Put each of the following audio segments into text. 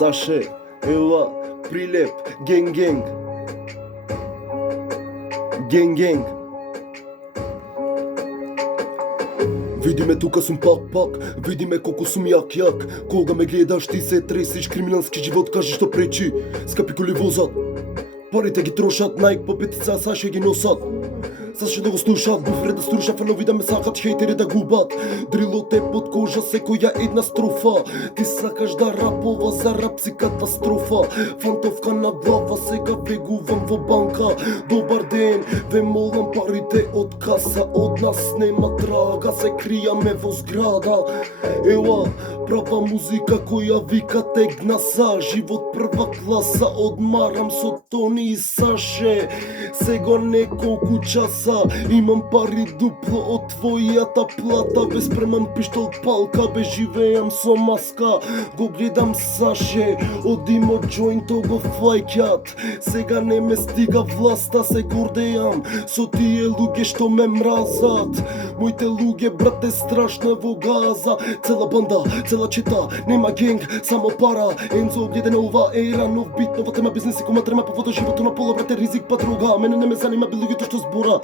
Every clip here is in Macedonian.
Саше, ела, прилеп, генг. Генг. Види ме тука сум пак, види ме колку сум јак. Кога ме гледаш ти се тресиш, криминалски живот кажи што пречи. Скапи коли возат, парите ги трошат, Nike по петица, Саше ги носат. Саше да го слушат, буфре да струшат, фанови да ме сакат, хейтери да губат. Дрилот е под кожа, секоја една строфа. Ти сакаш да рапова, за рап си катастрофа. Фантовка на глава, сега бегувам во банка. Добар ден, ве молам парите од каса. Од нас нема трага, се кријаме во зграда. Ела, права музика која вика тегна са. Живот прва класа, одмарам со Тони и Саше. Сега неколку часа, имам пари дупло од твојата плата. Бе спремам пиштол палка, бе живеам со маска. Го гледам Саше, одимо джоинто го флајќат. Сега не ме стига власта, се гордеам со тие луѓе што ме мразат. Моите луѓе, брате, страшно во газа. Цела банда, цела чета, нема генг, само пара. Ензо гледа на ова ера, нов бит, нова тема, бизнес и коматрема, повода живото на пола, брате, ризик па друга. Мене не ме занима би луѓето што збора.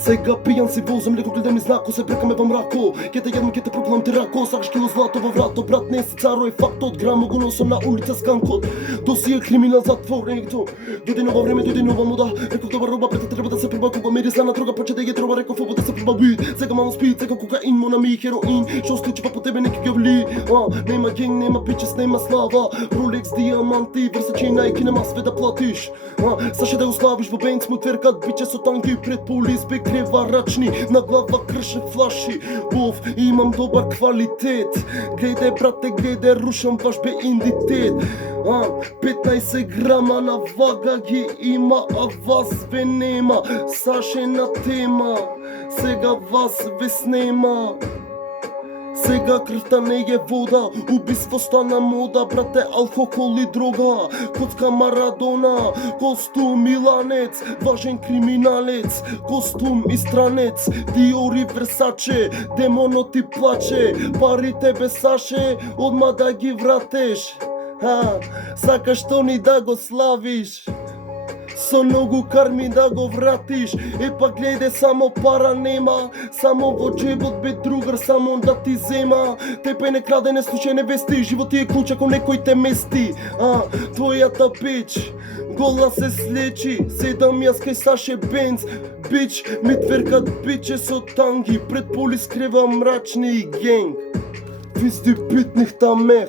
Сега пијан си возам, леко гледам и знако, се брекаме во мрако. Ке те јадам, ке те проглам ти рако, сакаш кило злато во врато. Брат, не си царо, е факт, од грамо го носам на улица сканкот. Доси е криминал затворенето. Дојде нова време, дојде нова мода. Реков добра роба, пред треба да се проба. Кога мириса на дрога, поче да ја троба. Реков ово да се проба бит. Сега мало спит, сега кокаин, монами, хероин. Шо случува по тебе, неки ги вли. Нема генг, нема бичес, нема слава. Rolex, диаманти, Versace, Nike, нема све да платиш. Саше да го славиш во бенц, му тверкат биче со танки пред полис, бе креварачни, на глава крше флаши. Бов, имам добар квалитет. Гледај, брате, гледај, рушам ваш бе индитет. 15 грама на вага ги има, а вас ве нема. Саше на тема, сега вас ве снема. Сега крвта не е вода, убиство стана мода, брате, алкохол и дрога. Коцка Марадона, костум Миланец, важен криминалец, костум и странец, Диори Версаче, демонот ти плаче, парите бе Саше, одма да ги вратеш. Сакаш Тони да го славиш, со многу карми да го вратиш. Епак гледај, само пара нема, само во джебот бе другар, само да ти зема. Тепе не краде, не слушај, не вести, живот ти е клуч ако некој те мести. Твојата бич, гола се слечи, седам јас кај Саше Бенц. Бич, ми тверкат биче со танги, пред полис крева мрачни и генг. Визди питних та мех.